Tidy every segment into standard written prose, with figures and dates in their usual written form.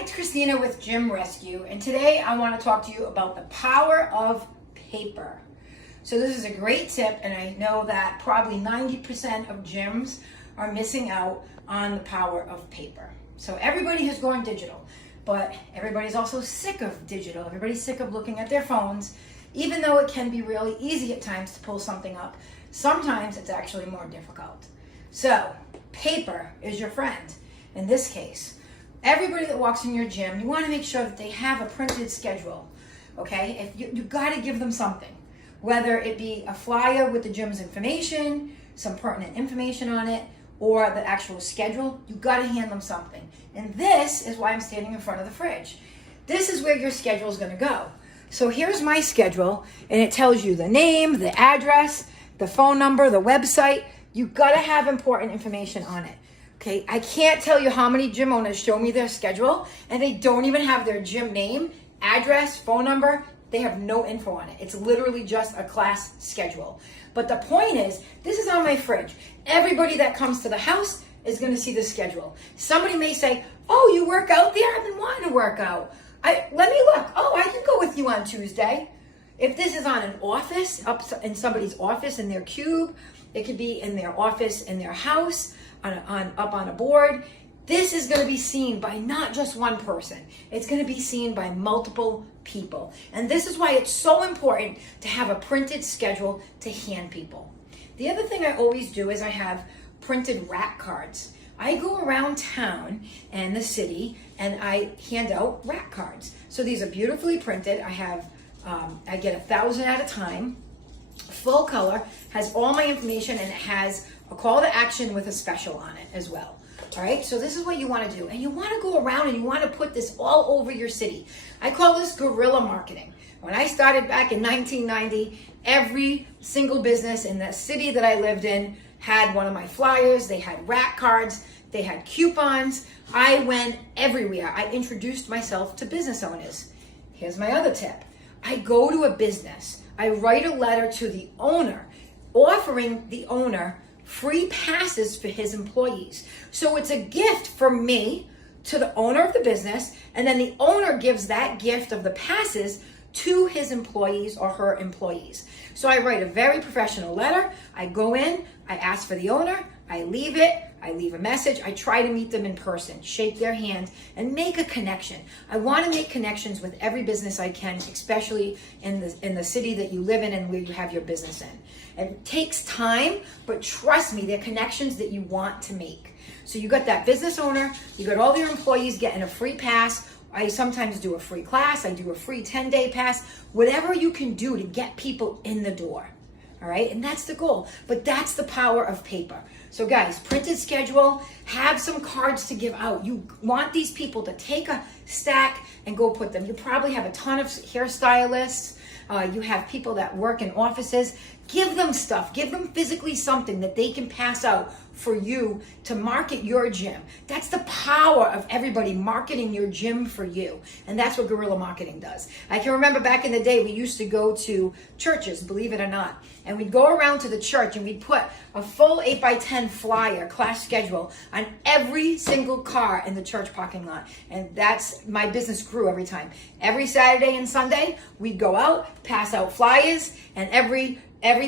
it's Christina with Gym Rescue, and today I want to talk to you about the power of paper. So this is a great tip, and I know that probably 90% of gyms are missing out on the power of paper. So everybody has gone digital, but everybody's also sick of digital. Everybody's sick of looking at their phones, even though it can be really easy at times to pull something up. Sometimes it's actually more difficult. So paper is your friend in this case. Everybody that walks in your gym, you want to make sure that they have a printed schedule, okay? If you got to give them something, whether it be a flyer with the gym's information, some pertinent information on it, or the actual schedule, you got to hand them something. And this is why I'm standing in front of the fridge. This is where your schedule is going to go. So here's my schedule, and it tells you the name, the address, the phone number, the website. You got to have important information on it. Okay, I can't tell you how many gym owners show me their schedule and they don't even have their gym name, address, phone number. They have no info on it. It's literally just a class schedule. But the point is, this is on my fridge. Everybody that comes to the house is going to see the schedule. Somebody may say, oh, you work out there? I've been wanting to work out. Let me look. Oh, I can go with you on Tuesday. If this is on an office, up in somebody's office in their cube, it could be in their office in their house, up on a board. This is going to be seen by not just one person. It's going to be seen by multiple people. And this is why it's so important to have a printed schedule to hand people. The other thing I always do is I have printed rack cards. I go around town and the city and I hand out rack cards. So these are beautifully printed. I get 1,000 at a time, full color, has all my information, and it has a call to action with a special on it as well. All right, so this is what you want to do. And you want to go around and you want to put this all over your city. I call this guerrilla marketing. When I started back in 1990, every single business in the city that I lived in had one of my flyers. They had rack cards. They had coupons. I went everywhere. I introduced myself to business owners. Here's my other tip. I go to a business. I write a letter to the owner, offering the owner free passes for his employees. So it's a gift from me to the owner of the business, and then the owner gives that gift of the passes to his employees or her employees. So I write a very professional letter. I go in, I ask for the owner, I leave it, I leave a message. I try to meet them in person, shake their hand, and make a connection. I want to make connections with every business I can, especially in the city that you live in and where you have your business in. It takes time, but trust me, they're connections that you want to make. So you got that business owner, you got all your employees getting a free pass. I sometimes do a free class, I do a free 10-day pass, whatever you can do to get people in the door. All right, and that's the goal, but that's the power of paper. So guys, printed schedule, have some cards to give out. You want these people to take a stack and go put them. You probably have a ton of hairstylists. You have people that work in offices. Give them stuff. Give them physically something that they can pass out for you to market your gym. That's the power of everybody marketing your gym for you. And that's what guerrilla marketing does. I can remember back in the day, we used to go to churches, believe it or not. And we'd go around to the church and we'd put a full 8x10 flyer, class schedule, on every single car in the church parking lot. And that's, my business grew every time. Every Saturday and Sunday, we'd go out, pass out flyers, and every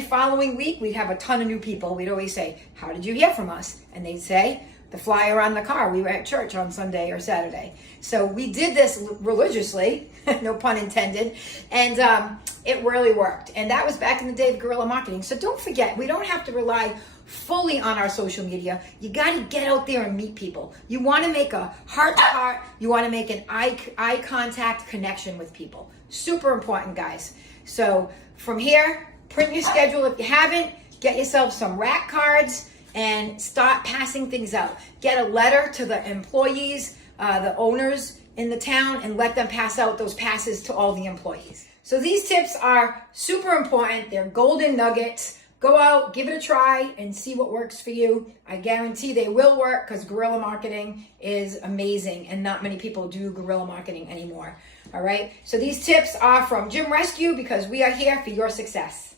following week, we'd have a ton of new people. We'd always say, how did you hear from us? And they'd say, the flyer on the car. We were at church on Sunday or Saturday. So we did this religiously, no pun intended, and it really worked. And that was back in the day of guerrilla marketing. So don't forget, we don't have to rely fully on our social media. You got to get out there and meet people. You want to make a heart-to-heart. You want to make an eye contact connection with people. Super important, guys. So from here, print your schedule if you haven't. Get yourself some rack cards and start passing things out. Get a letter to the employees, the owners in the town, and let them pass out those passes to all the employees. So these tips are super important. They're golden nuggets. Go out, give it a try, and see what works for you. I guarantee they will work because guerrilla marketing is amazing, and not many people do guerrilla marketing anymore. All right, so these tips are from Gym Rescue because we are here for your success.